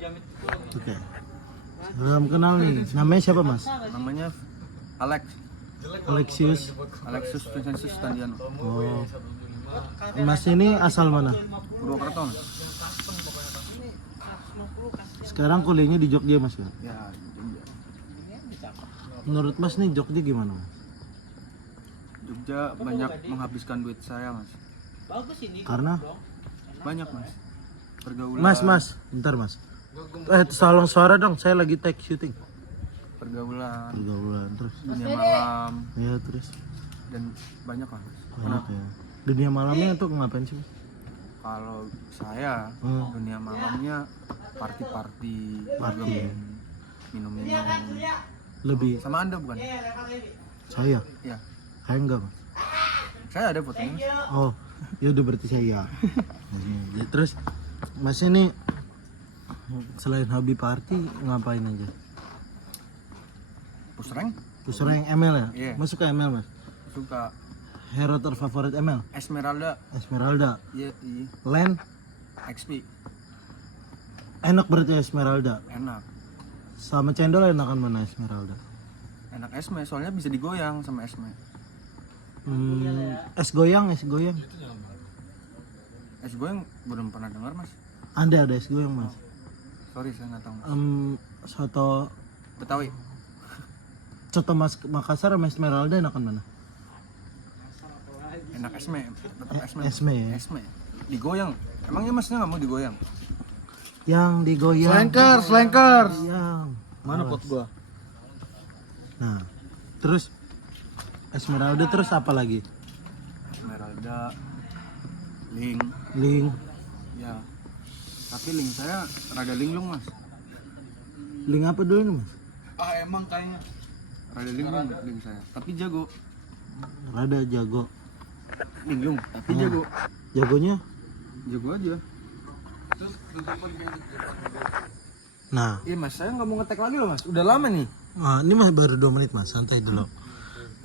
Oke. Salam kenal nih. Namanya siapa mas? Namanya Alexius. Alexus Vincentus Tandiano. Oh. Mas ini asal mana? Purwokerto. Sekarang kuliahnya di Jogja mas ya? Ya, Jogja. Menurut mas nih Jogja gimana mas? Jogja banyak menghabiskan duit saya mas. Karena? Banyak mas. Pergaulan. Mas, bentar mas. Tolong suara dong, saya lagi take syuting. Pergaulan. Terus. Dunia malam Ya terus. dan banyak lah mas. Banyak ya. Dunia malamnya tuh ngapain sih mas? Kalau saya dunia malamnya party, minum-minum. Lebih Sama Anda bukan? saya? Ya. Kayak enggak mas? Saya ada fotonya. Oh, ya udah berarti saya. Ya, terus mas ini selain hobi party ngapain aja? Pusreng? Pusreng ML ya? Iya. Mas suka ML mas? Suka. Hero terfavorit ML? Esmeralda. Iya. Iya. Len? XP. Enak berarti Esmeralda. Enak. Sama cendol enakan mana Esmeralda? Enak Esme, soalnya bisa digoyang sama Esme. Es goyang. Es goyang belum pernah dengar mas. Ada es goyang mas. Sorry saya nggak tahu mas. Soto Betawi. Makassar sama Esmeralda enakan mana? Enak Esme, tetap Esme. Esme ya? Esme. Digoyang. Emangnya masnya nggak mau digoyang? Yang digoyang. Slankers. Yang. Mana pot gua? Nah, terus Esmeralda terus apa lagi? Esmeralda, Ling. Ya. Tapi Ling saya rada linglung mas. Ling apa dulu nih mas? Emang kayaknya. Rada linglung Ling saya. Tapi jago. Rada jago. Linglung. Tapi jago. Jagonya? Jago aja. Nah, Iya mas, saya nggak mau ngetek lagi loh mas. Udah lama nih. ini masih baru 2 menit mas, santai dulu.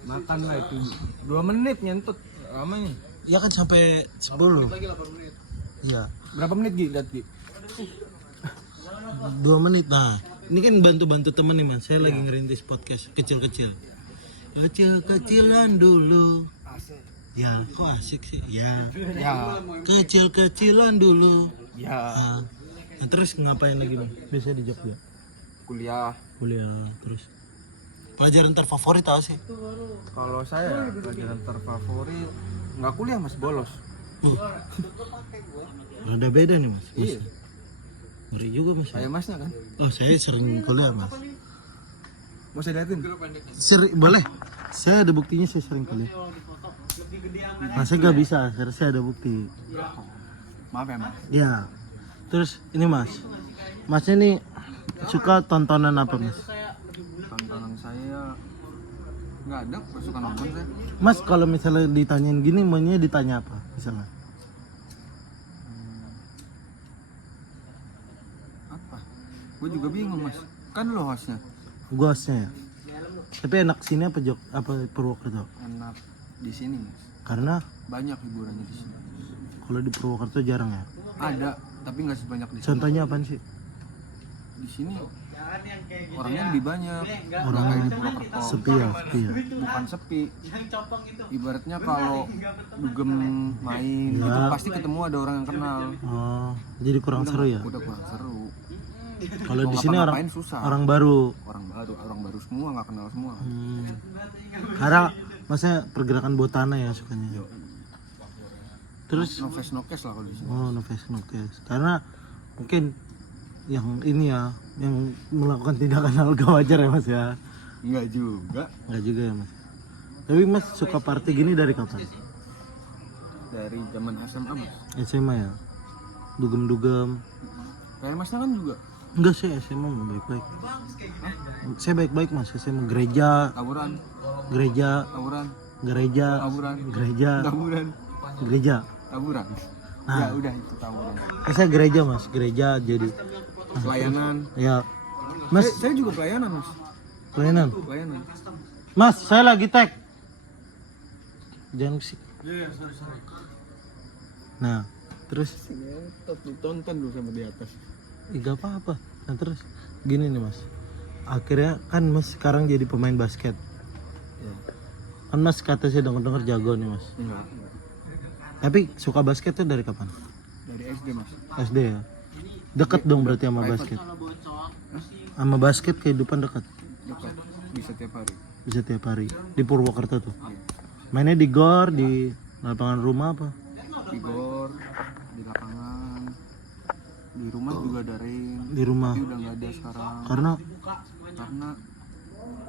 Makan lah itu 2 menit nyentut. Lama nih. Ya kan sampai 10. Iya. Berapa menit Gi? Lihat Gi. 2 menit. Nah, ini kan bantu-bantu temen nih mas. Saya lagi ngerintis podcast kecil-kecil. Kecil-kecilan dulu. Ya, kok asik sih? Ya. Kecil-kecilan dulu. Ya. Nah, terus ngapain lagi bang? Biasanya di Jogja? Kuliah. Terus. Pelajaran terfavorit apa sih? Kalau saya pelajaran terfavorit nggak kuliah mas, bolos. Rada beda nih mas. Iya. Ngeri juga mas. Saya masnya kan. Oh saya sering kuliah mas. Mau saya liatin? Boleh. Saya ada buktinya saya sering kuliah. Masa gak bisa, karena saya ada bukti. Maaf ya mas. Ya. Terus ini mas. Masnya nih suka tontonan apa mas? Tontonan saya nggak ada, suka nonton saya. Mas kalau misalnya ditanyain gini, maunya ditanya apa misalnya? Apa? Gue juga bingung mas. Kan lo hostnya. Gua hostnya ya. Tapi enak sini apa Purwokerto? Enak di sini mas. Karena Banyak hiburannya di sini. kalau di Purwokerto jarang ya. Ada, tapi nggak sebanyak di sini. Contohnya apaan sih? Di sini orangnya lebih banyak. Orang Nggak kayak di Purwokerto. sepi ya. Bukan sepi. Ibaratnya kalau dugem main Ya. itu pasti ketemu ada orang yang kenal. Oh, jadi kurang seru ya. Udah kurang seru. Kalau Mau di sini ngapa-ngapain susah. orang baru. Orang baru semua, nggak kenal semua. Karena maksudnya pergerakan botana ya sukanya. Terus Nokes lah kalau di sini. nokes. Karena mungkin yang ini ya, yang melakukan tindakan hal gak wajar ya mas ya. Enggak juga. Enggak juga ya mas. Tapi mas suka party gini dari kapan? Dari zaman SMA mas. SMA ya. Dugem. Kayak masnya kan juga. Enggak sih SMA mah baik-baik. Saya baik-baik mas. SMA gereja. Tawuran. Nah, Ya udah itu tawuran. saya gereja mas. Gereja jadi. Pelayanan. Ya. Mas, Saya juga pelayanan mas. pelayanan. Pelayanan. Mas, saya lagi tag. Jangan sih. Iya, sorry. Nah, terus Tonton dulu sama di atas. Gak apa-apa. Nah terus gini nih mas, akhirnya kan mas sekarang jadi pemain basket. Ya. Kan mas kata saya denger jago nih mas. Enggak. Tapi suka basket tuh dari kapan? Dari SD mas. SD ya. Deket dong berarti sama Private. basket. Sama basket kehidupan dekat. Dekat. Bisa tiap hari. Bisa tiap hari. Di Purwokerto tuh. Iya. Mainnya di gor, di lapangan rumah apa? Di gor, di lapangan, di rumah juga ada ring. Di rumah. Tapi udah nggak ada sekarang. Karena Karena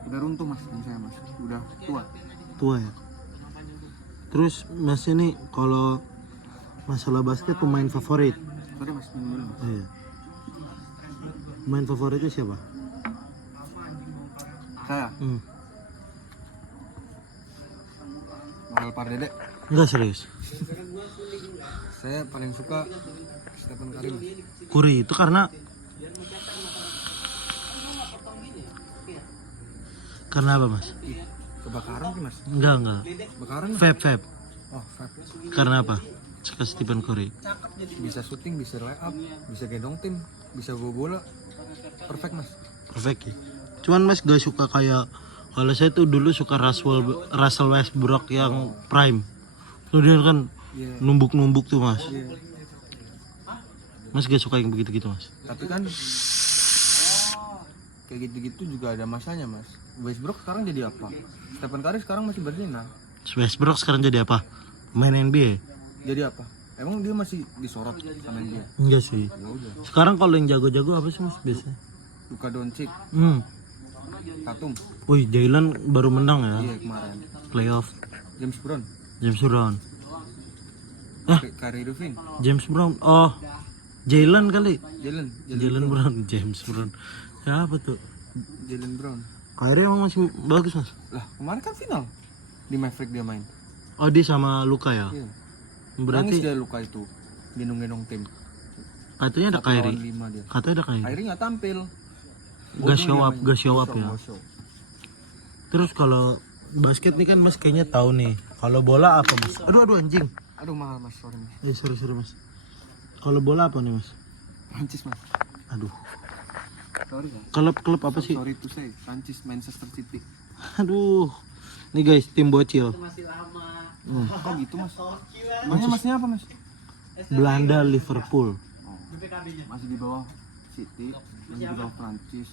udah runtuh mas, yang saya mas. Udah tua. tua ya. Terus mas ini kalau masalah basket pemain favorit? Sorry mas, minum dulu mas. Iya. Pemain favoritnya siapa? Saya, Noel Pardede. Enggak serius. Saya paling suka Stephen Curry mas. Curry itu karena apa mas? Kebakaran sih mas. Enggak. Kebakaran. Fab. Oh, Fab. Karena apa? Suka Stephen Curry. Bisa syuting, bisa lay up, bisa gendong tim, bisa go bola. Perfect mas. Perfect ya. Cuman mas gak suka kayak, kalau saya tuh dulu suka Russell Westbrook yang prime. Tuh dia kan Iya. numbuk tuh mas. Iya. Mas gak suka yang begitu mas. Tapi kan kayak gitu-gitu juga ada masanya mas. Westbrook sekarang jadi apa? Stephen Curry sekarang masih bersinar. Westbrook sekarang jadi apa? Main NBA? Jadi apa? Emang dia masih disorot sama dia? Enggak sih. Ya udah. Sekarang kalau yang jago-jago apa sih mas biasanya? Luka Doncic, Tatum. Wih, Jalen baru menang ya Iya kemarin. playoff. James Brown, James Brown. Ah. Kyrie Irving, James Brown. Oh, Jalen kali. Jalen Brown. James Brown. Siapa tuh? Jalen Brown. Kyrie emang masih bagus mas. Lah kemarin kan final di Maverick dia main. Oh dia sama Luka ya. Iya. Nangis Berarti dia luka itu. Gendong-gendong tim. katanya ada 1 lawan Kyrie. 5 dia. Katanya ada Kyrie. Kyrie nggak tampil. Gak show up, Bodoh dia main. ya. Nggak show. Terus kalau basket nih kan mas kayaknya tahu nih. Kalau bola apa mas? Aduh anjing. Aduh mahal mas, sorry mas. Sorry mas. Kalau bola apa nih mas? Prancis mas. Aduh. Sorry mas. Klub apa sih? Sorry to say, Prancis Manchester City. Aduh. Nih guys, tim bocil. Kok gitu mas? Emangnya masnya apa mas? Belanda, Liverpool. Masih di bawah City, masih di bawah Prancis.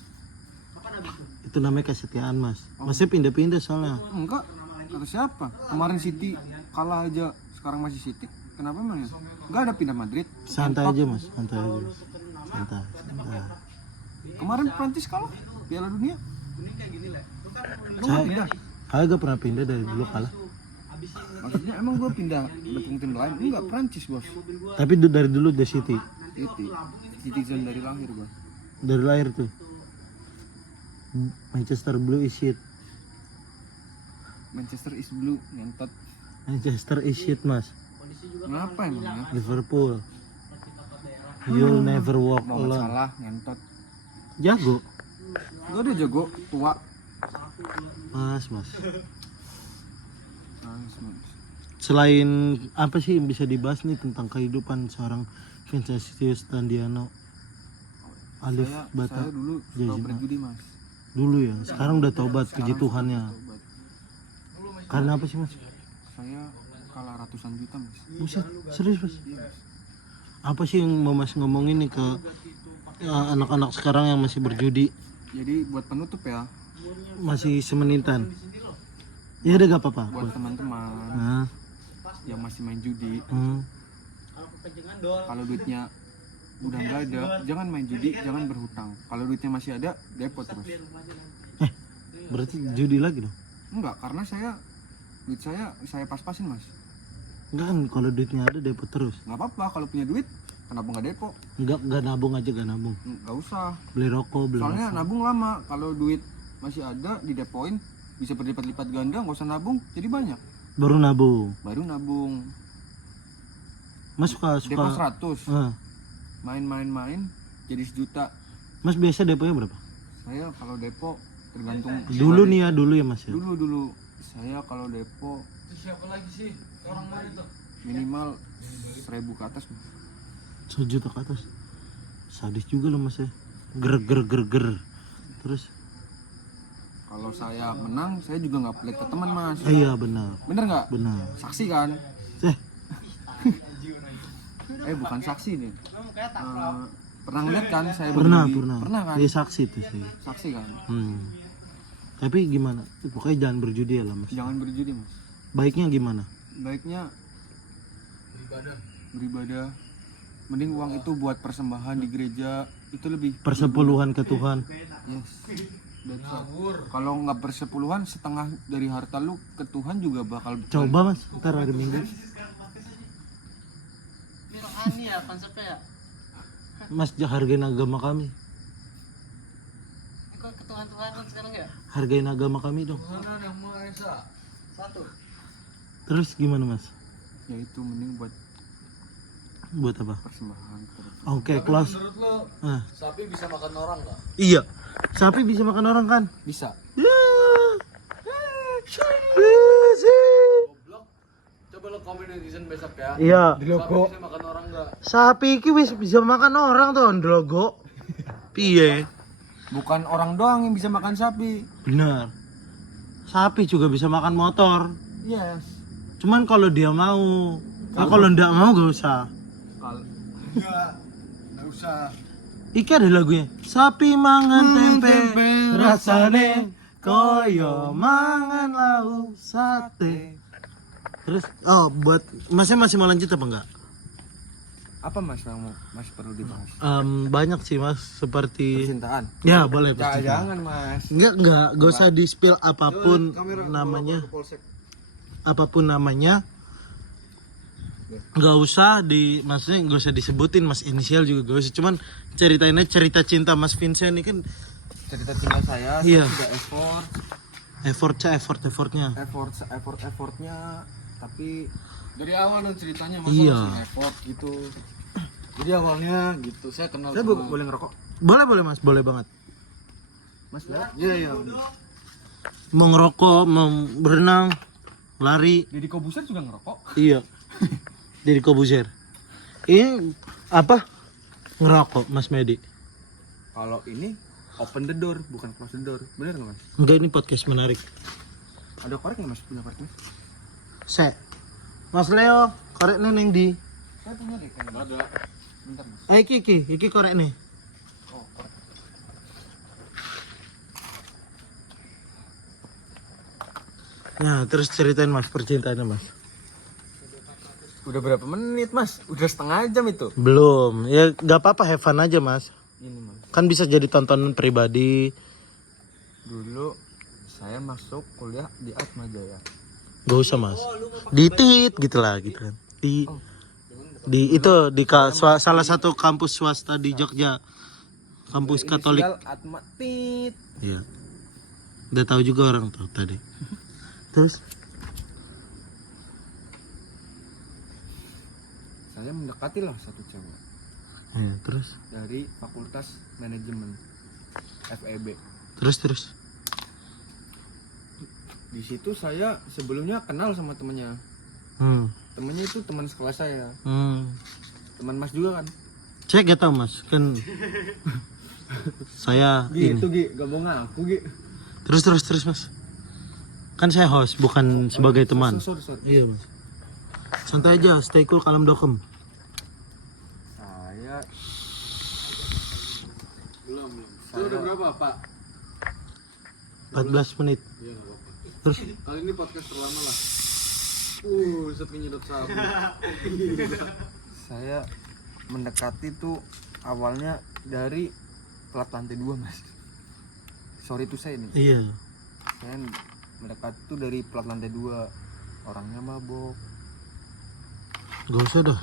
Itu namanya kesetiaan mas. Masih pindah-pindah soalnya. Enggak, kata siapa? Kemarin City kalah aja, sekarang masih City. Kenapa emangnya? Enggak ada pindah Madrid. Santai aja mas, santai. Kemarin Prancis kalah Piala Dunia. Lu nggak Saya pindah? kagak pernah pindah dari dulu kalah. Maksudnya emang gue pindah dukung tim lain? Enggak, Prancis bos. Tapi dari dulu The City. City, citizen dari lahir bos. Dari lahir tuh. Manchester Blue is shit. Manchester is blue, ngentot. Manchester is shit mas. Kenapa emangnya? Liverpool. You'll never walk Mau alone. salah, ngentot. Jago. Gue udah jago, tua. Mas. Nangis, mas. Selain apa sih yang bisa dibahas nih tentang kehidupan seorang Vincentius Tandiano Alif Bata Saya dulu suka Jazima. berjudi mas. Dulu ya, sekarang udah tobat puji Tuhannya. Tobat. Karena apa sih mas? Saya kalah ratusan juta mas. Buset, serius mas? Iya mas. Apa sih yang mau mas ngomongin nih ke anak-anak sekarang yang masih berjudi, Jadi buat penutup ya, masih semenitan? Ya udah gak apa-apa. buat teman-teman Nah, yang masih main judi, hmm. kalau duitnya udah nggak ada, jangan main judi, jangan berhutang. Kalau duitnya masih ada, depot terus. Berarti judi lagi dong? Enggak, karena duit saya pas-pasin mas. Enggak kan, kalau duitnya ada depot terus. Nggak apa-apa, kalau punya duit, kenapa nggak depo? Enggak nabung aja, gak nabung. Nggak usah. Beli rokok, beli Soalnya rokok. nabung lama, kalau duit masih ada di depoin bisa berlipat-lipat ganda, nggak usah nabung, jadi banyak. Baru nabung. Baru nabung. Mas suka Depo 100, Ah. main-main jadi 1 juta. Mas biasa deponya berapa? Saya kalau depo tergantung Dulu nih ya, dulu ya mas ya. dulu saya kalau depo minimal 1.000 ke atas. 1 juta ke atas. Sadis juga lo mas ya. Ger. Terus? Kalau saya menang, saya juga nggak pelit ke teman mas. Iya benar. Bener nggak? Benar. Saksi kan? Eh, Bukan saksi nih. Pernah ngeliat kan saya pernah. berjudi? Pernah kan? Iya saksi tuh saya. Saksi kan? Tapi gimana? Pokoknya jangan berjudi ya lah mas. Jangan berjudi mas. Baiknya gimana? Baiknya beribadah. Mending uang itu buat persembahan di gereja, itu lebih. Persepuluhan ke Tuhan. Yes. That's all. Kalau nggak persepuluhan, setengah dari harta lu ke Tuhan juga bakal. Coba mas, ntar hari Minggu. Ini ya konsepnya ya. Mas hargain agama kami. Kok ketuhan-tuhanan sekarang ya? Hargain agama kami dong. Satu. Terus gimana mas? Ya itu mending buat Buat apa? persembahan kepada Tuhan. Oke, close. Menurut lo sapi bisa makan orang nggak? Iya. Sapi bisa makan orang kan? Bisa. Goblok. Coba lo komen netizen besok ya. Iya. Sapi bisa makan orang nggak? Sapi iki wis bisa makan orang tuh, Ndrogo. Piye? Bukan orang doang yang bisa makan sapi. Benar. Sapi juga bisa makan motor. Yes. Cuman kalau dia mau. Nah, kalau ndak mau gak usah. Kalau nggak usah. Iki ada lagunya. Sapi mangan tempe, rasane koyo mangan lau sate. Terus buat masnya masih mau lanjut apa enggak? Apa mas yang mau mas perlu dibahas? Banyak sih mas, seperti Percintaan. ya boleh pasti. Jangan mas. Enggak usah di spill apapun namanya. Apapun namanya. Nggak usah maksudnya nggak usah disebutin mas, inisial juga gak usah, cuman ceritainnya cerita cinta mas Vincent ini kan. Cerita cinta saya Iya. sudah effortnya effortnya, tapi dari awal dong ceritanya mas Iya. langsung effort gitu. Jadi awalnya gitu saya kenal. Saya boleh ngerokok? boleh mas, boleh banget. Mas lihat? Iya. Mau ngerokok, mau berenang, lari. Deddy Kobuser juga ngerokok. Iya. Dari Kobuser. Ini apa? Ngerokok Mas Medi. Kalau ini open the door bukan close the door. Bener nggak mas? Enggak, ini podcast menarik. Ada korek nggak mas? Punya korek mas? Mas Leo, korek neneng di. Saya punya deh kayaknya. Ada. Bentar mas. Iki korek nih. Oh korek. Nah, terus ceritain mas percintaannya mas. Udah berapa menit mas? Udah setengah jam itu. Belum, ya gak apa-apa, have fun aja mas. Ini mas. Kan bisa jadi tontonan pribadi. Dulu saya masuk kuliah di Atmajaya. Gak usah mas. Di TIT gitu lah gitu kan. Salah satu kampus swasta di Jogja. Kampus Katolik. Inisial Atma Tit. Iya. Udah tahu juga orang tahu tadi. Terus Saya mendekatilah satu cewek ya, terus dari Fakultas Manajemen FEB. Terus Di situ saya sebelumnya kenal sama temennya. Temennya itu teman sekelas saya. Teman mas juga kan? Saya gak tahu mas, kan saya ini. Gitu Gi, gak mau ngaku Gi. Terus mas. Kan saya host, bukan sebagai teman. Sorry. Iya mas. Santai aja, stay cool, kalem dokem. Saya udah berapa pak? 14 menit. Iya gak apa-apa. Terus Kali ini podcast terlama lah. Set nyedot sabu. Saya mendekati tuh awalnya dari plat lantai 2 mas. Sorry tuh saya ini. iya. Saya mendekati tuh dari plat lantai 2. Orangnya mabok. Gak usah dah.